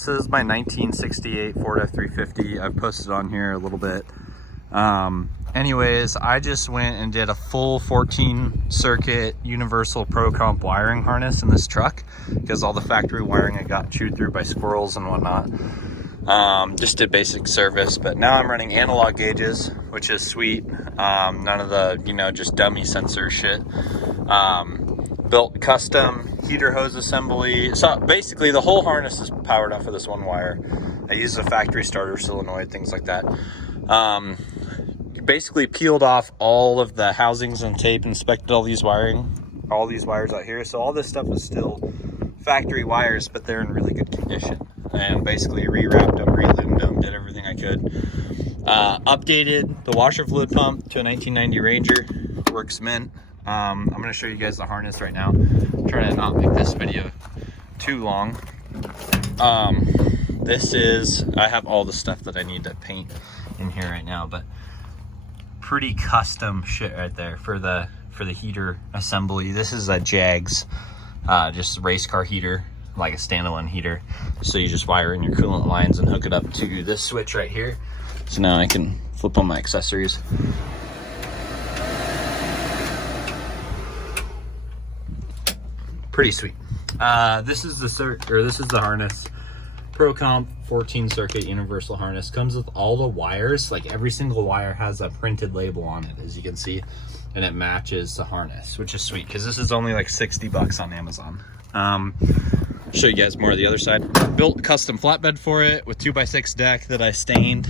This is my 1968 Ford F-350. I've posted on here a little bit. Anyways, I just went and did a full 14 circuit Universal Procomp wiring harness in this truck because all the factory wiring I got chewed through by squirrels and whatnot. Just did basic service, but now I'm running analog gauges, which is sweet. None of the, just dummy sensor shit. Built custom heater hose assembly. So basically the whole harness is powered off of this one wire. I use a factory starter solenoid, things like that. Basically peeled off all of the housings and tape, inspected all these wires out here. So all this stuff is still factory wires, but they're in really good condition. And basically rewrapped them, reloomed them, did everything I could. Updated the washer fluid pump to a 1990 Ranger, works mint. I'm gonna show you guys the harness right now. I'm trying to not make this video too long. I have all the stuff that I need to paint in here right now, but pretty custom shit right there for the heater assembly. This is a Jags, just race car heater, like a standalone heater. So you just wire in your coolant lines and hook it up to this switch right here. So now I can flip on my accessories. Pretty sweet. This is the harness. Procomp 14 circuit universal harness. Comes with all the wires, like every single wire has a printed label on it, as you can see, and it matches the harness, which is sweet because this is only like 60 bucks on Amazon. Show you guys more of the other side. Built a custom flatbed for it with 2x6 deck that I stained.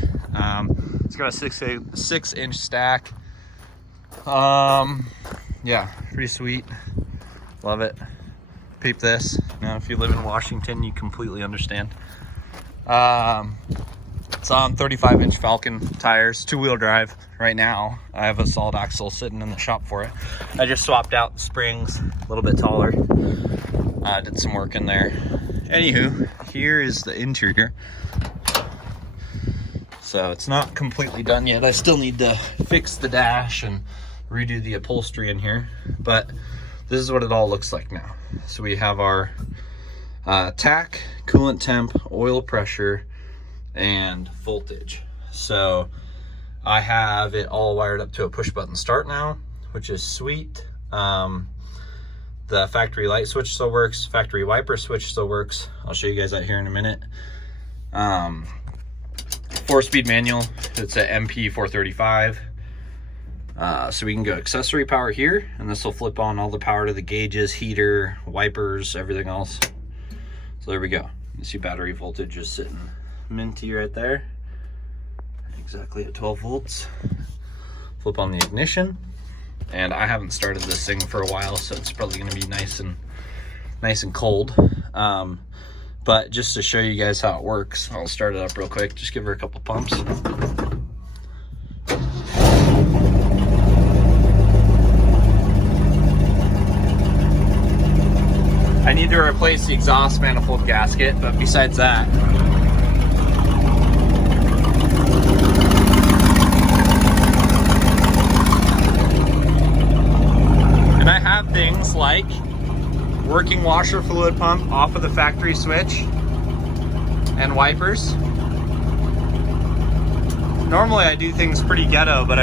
It's got a 6-inch stack. Yeah, pretty sweet. Love it. Peep this. Now, if you live in Washington, you completely understand. It's on 35-inch Falcon tires, 2-wheel drive. Right now, I have a solid axle sitting in the shop for it. I just swapped out the springs, a little bit taller. Did some work in there. Anywho, here is the interior. So it's not completely done yet. I still need to fix the dash and redo the upholstery in here, but this is what it all looks like now. So we have our tach, coolant temp, oil pressure, and voltage. So I have it all wired up to a push button start now, which is sweet. The factory light switch still works. Factory wiper switch still works. I'll show you guys that here in a minute. 4-speed manual. It's a MP 435. So we can go accessory power here, and this will flip on all the power to the gauges, heater, wipers, everything else. So there we go. You see battery voltage is sitting minty right there. Exactly at 12 volts. Flip on the ignition. And I haven't started this thing for a while, so it's probably gonna be nice and cold. But just to show you guys how it works, I'll start it up real quick. Just give her a couple pumps. I need to replace the exhaust manifold gasket, but besides that, and I have things like working washer fluid pump off of the factory switch and wipers. Normally I do things pretty ghetto, but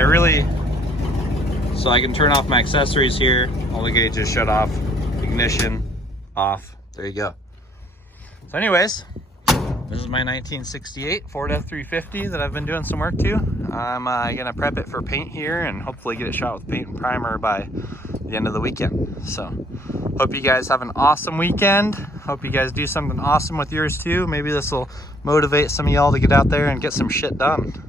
so I can turn off my accessories here, all the gauges shut off, ignition off, there you go. So anyways, this is my 1968 Ford F-350 that I've been doing some work to. I'm gonna prep it for paint here and hopefully get it shot with paint and primer by the end of the weekend. So hope you guys have an awesome weekend. Hope you guys do something awesome with yours too. Maybe this will motivate some of y'all to get out there and get some shit done.